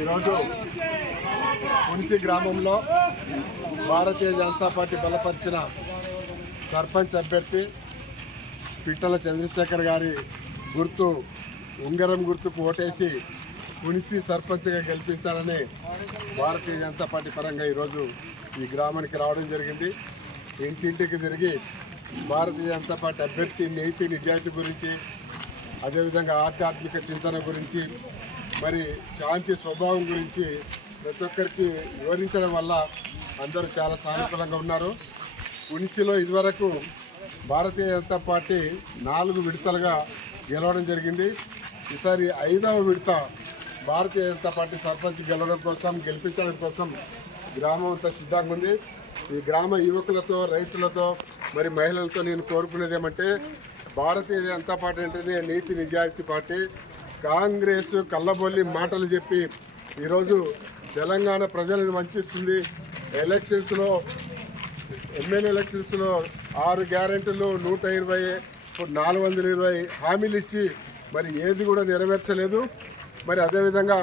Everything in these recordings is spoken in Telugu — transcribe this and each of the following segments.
ఈరోజు పునిసి గ్రామంలో భారతీయ జనతా పార్టీ బలపరిచిన సర్పంచ్ అభ్యర్థి పిట్టల చంద్రశేఖర్ గారి గుర్తు ఉంగరం గుర్తుకు ఓటేసి పునిసి సర్పంచ్గా గెలిపించాలని భారతీయ జనతా పార్టీ పరంగా ఈరోజు ఈ గ్రామానికి రావడం జరిగింది. ఇంటింటికి తిరిగి భారతీయ జనతా పార్టీ అభ్యర్థి నీతి నిజాయితీ గురించి, అదేవిధంగా ఆధ్యాత్మిక చింతన గురించి, మరి శాంతి స్వభావం గురించి ప్రతి ఒక్కరికి వివరించడం వల్ల అందరూ చాలా సానుకూలంగా ఉన్నారు. పునిసిలో ఇదివరకు భారతీయ జనతా పార్టీ 4 విడతలుగా గెలవడం జరిగింది. ఈసారి 5వ విడత భారతీయ జనతా పార్టీ సర్పంచ్ గెలిపించడం కోసం గ్రామం అంతా సిద్ధంగా ఉంది. ఈ గ్రామ యువకులతో, రైతులతో, మరి మహిళలతో నేను కోరుకునేది ఏమంటే, భారతీయ జనతా పార్టీ అంటేనే నీతి నిజాయితీ పార్టీ. కాంగ్రెస్ కళ్ళబొల్లి మాటలు చెప్పి ఈరోజు తెలంగాణ ప్రజలను వంచిస్తుంది. ఎలక్షన్స్లో, ఎమ్మెల్యే ఎలక్షన్స్లో 6 గ్యారెంటీలు 120, 420 హామీలు ఇచ్చి మరి ఏది కూడా నెరవేర్చలేదు. మరి అదేవిధంగా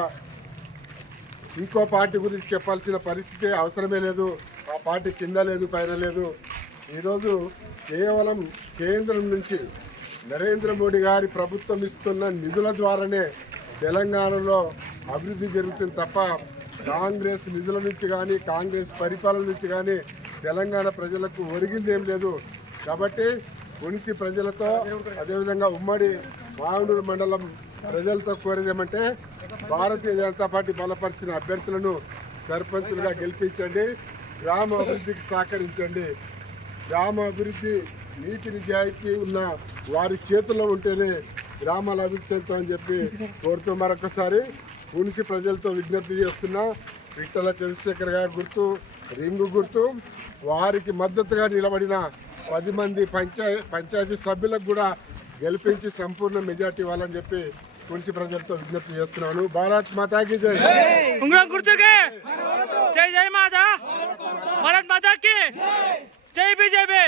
ఇంకో పార్టీ గురించి చెప్పాల్సిన పరిస్థితి అవసరమే లేదు. ఆ పార్టీ కింద లేదు, పైన లేదు. ఈరోజు కేవలం కేంద్రం నుంచి నరేంద్ర మోడీ గారి ప్రభుత్వం ఇస్తున్న నిధుల ద్వారానే తెలంగాణలో అభివృద్ధి జరుగుతుంది తప్ప కాంగ్రెస్ నిధుల నుంచి కానీ, కాంగ్రెస్ పరిపాలన నుంచి కానీ తెలంగాణ ప్రజలకు ఒరిగిందేం లేదు. కాబట్టి పునిసి ప్రజలతో, అదేవిధంగా ఉమ్మడి మాగనూరు మండలం ప్రజలతో కోరేదేమంటే, భారతీయ జనతా పార్టీ బలపరిచిన అభ్యర్థులను సర్పంచులుగా గెలిపించండి, గ్రామ అభివృద్ధికి సహకరించండి. గ్రామ అభివృద్ధి నీతి నిజాయితీ ఉన్న వారి చేతుల్లో ఉంటేనే గ్రామాల అభివృద్ధి చెందుతామని చెప్పి కోరుతూ మరొకసారి పునిసి ప్రజలతో విజ్ఞప్తి చేస్తున్నా. పిట్టల చంద్రశేఖర్ గారి గుర్తు రింగు గుర్తు. వారికి మద్దతుగా నిలబడిన 10 మంది పంచాయతీ సభ్యులకు కూడా గెలిపించి సంపూర్ణ మెజార్టీ ఇవ్వాలని చెప్పి పునిసి ప్రజలతో విజ్ఞప్తి చేస్తున్నాను. భారత్ మాతాకి జై. ఉంగరం గుర్తుకే జై. జై మాతా. భారత్ మాతాకి జై. బీజేపీ.